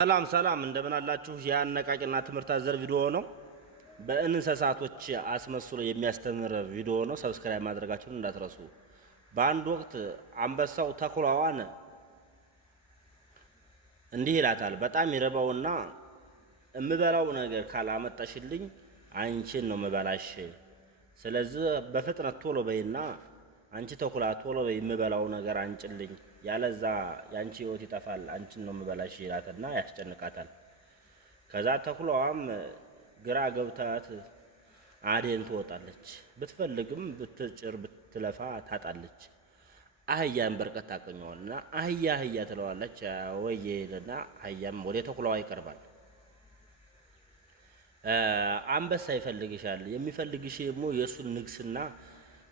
ሰላም ሰላም እንደምን አላችሁ? የአነቃቂና ትምህርት አዘል ቪዲዮ ነው። በእንስሳቶች አስመስሎ የሚያስተምር ቪዲዮ ነው። ሰብስክራይብ ማድረጋችሁን እንዳትረሱ። በአንድ ወቅት አንበሳው ተኩላዋን እንዲህ ይላታል። በጣም ይረባውና እምበላው ነገር ካላመጣሽልኝ አንቺን ነው መበላሽ። ስለዚህ በፍጥነት ቶሎ በይና አንቺ ተኩላ ቶሎ በይ የምበላው ነገር አንጭልኝ፣ ያለዛ ያንቺ ህይወት ይጠፋል፣ አንቺን ነው የምበላሽ ይላትና ያስጨንቃታል። ከዛ ተኩላዋም ግራ ገብታት አዴን ትወጣለች። ብትፈልግም ብትጭር ብትለፋ ታጣለች። አህያን በርቀት ታገኘዋልና አህያ አህያ ትለዋለች። ወይዬ ይልና አህያም ወደ ተኩላዋ ይቀርባል። አንበሳ ይፈልግሻል። የሚፈልግሽ ደግሞ የእሱን ንግስና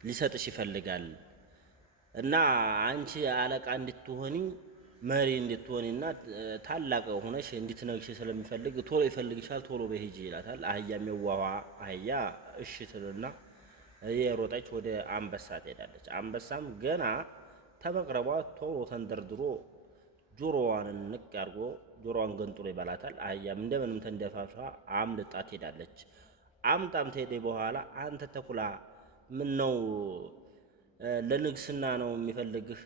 ሊሰጥሽ ይፈልጋል እና አንቺ አለቃ እንድትሆኒ መሪ እንድትሆኒና ታላቅ ሆነሽ እንድትነግሽ ስለሚፈልግ ቶሎ ይፈልግሻል፣ ቶሎ በሂጂ ይላታል። አህያም የዋዋ አህያ እሺ ትልና የሮጠች ወደ አንበሳ ትሄዳለች። አንበሳም ገና ተመቅረቧ ቶሎ ተንደርድሮ ጆሮዋን ንቅ አድርጎ ጆሮዋን ገንጥሎ ይበላታል። አህያም እንደምንም ተንደፋፋ አምልጣ ትሄዳለች። አምጣም ተሄደ በኋላ አንተ ተኩላ ምን ነው ለንግስና ነው የሚፈልግህ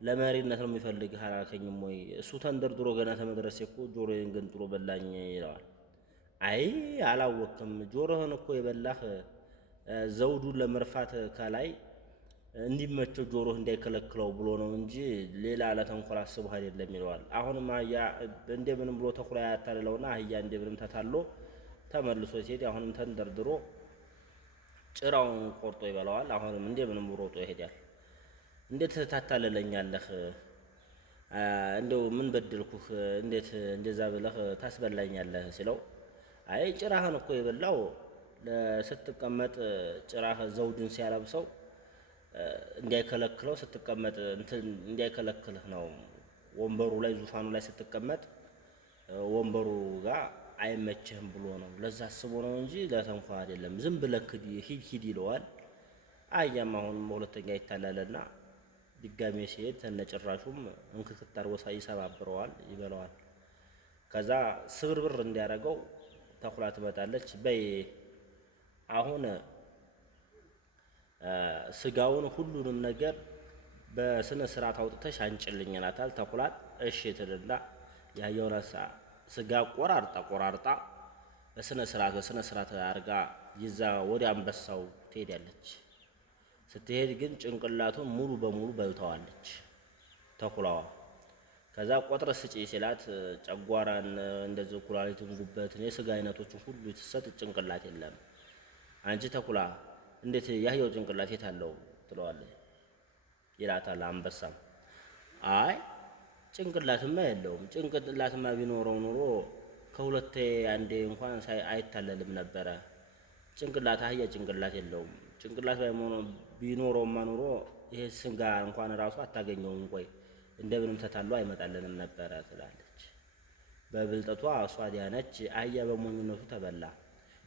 ለመሪነት ነው የሚፈልግህ አላልከኝም ወይ? እሱ ተንደርድሮ ገና ተመድረሴ እኮ ጆሮዬን ገንጥሎ በላኝ ይለዋል። አይ አላወቅም፣ ጆሮህን እኮ የበላህ ዘውዱን ለመርፋት ከላይ እንዲመቸው ጆሮህ እንዳይከለክለው ብሎ ነው እንጂ ሌላ ለተንኮል አስቦህ አይደለም ይለዋል። አሁንም አህያ እንደምንም ብሎ ተኩላ ያታልለውና አህያ እንደምንም ተታሎ ተመልሶ ሲሄድ አሁንም ተንደርድሮ ጭራውን ቆርጦ ይበላዋል። አሁንም እንደምንም ሮጦ ይሄዳል። እንዴት ታታለለኛለህ? እንደው ምን በደልኩህ? እንዴት እንደዛ ብለህ ታስበላኛለህ ሲለው አይ ጭራህን እኮ የበላው ስትቀመጥ ጭራህ ዘውድን ሲያለብሰው እንዳይከለክለው ስትቀመጥ እንትን እንዳይከለክልህ ነው። ወንበሩ ላይ ዙፋኑ ላይ ስትቀመጥ ወንበሩ ጋር አይመችህም ብሎ ነው። ለዛ አስቦ ነው እንጂ ለተንኳ አይደለም። ዝም ብለህ ሂድ ይለዋል። አህያም አሁንም በሁለተኛ ይታለልና ድጋሜ ሲሄድ ተነጭራሹም እንክትት አድርጎ ይሰባብረዋል፣ ይበላዋል። ከዛ ስብርብር እንዲያደርገው ተኩላ ትመጣለች። በይ አሁን ስጋውን ሁሉንም ነገር በስነ ስርዓት አውጥተሽ አንጭልኝ ይላታል። ተኩላት እሺ ትልና ያየውን ስጋ ቆራርጣ በስነ ስርዓት አርጋ ይዛ ወደ አንበሳው ትሄዳለች። ስትሄድ ግን ጭንቅላቱን ሙሉ በሙሉ በልተዋለች ተኩላዋ። ከዛ ቆጥረ ስጪ ሲላት ጨጓራን እንደዚህ ኩላሊትን፣ ጉበትን፣ የስጋ አይነቶችን ሁሉ ትሰጥ ጭንቅላት የለም። አንቺ ተኩላ እንዴት ያየው ጭንቅላት የታለው ትለዋለች ይላታል። አንበሳም አይ ጭንቅላትማ የለውም። ጭንቅላትማ ቢኖረው ኑሮ ከሁለቴ አንዴ እንኳን አይታለልም ነበረ። ጭንቅላት አህያ ጭንቅላት የለውም። ጭንቅላት ቢኖረውማ ኑሮ ይሄ ስጋ እንኳን ራሱ አታገኘውም። ቆይ እንደምንም ተታሎ አይመጣልንም ነበረ ትላለች። በብልጠቷ እሷ ዲያነች፣ አህያ በሞኝነቱ ተበላ።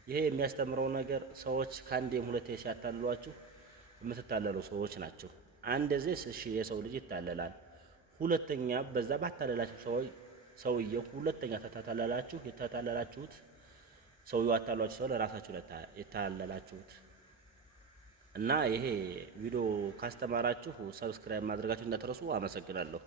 ይሄ የሚያስተምረው ነገር ሰዎች ከአንዴም ሁለቴ ሲያታልሏችሁ የምትታለሉ ሰዎች ናቸው። አንደዚህ እሺ የሰው ልጅ ይታለላል። ሁለተኛ በዛ ባታለላችሁ ሰውየው ሁለተኛ የታለላችሁት ሰውየው አታሏችሁ ሰው ለራሳችሁ የታለላችሁት። እና ይሄ ቪዲዮ ካስተማራችሁ ሰብስክራይብ ማድረጋችሁ እንዳትረሱ። አመሰግናለሁ።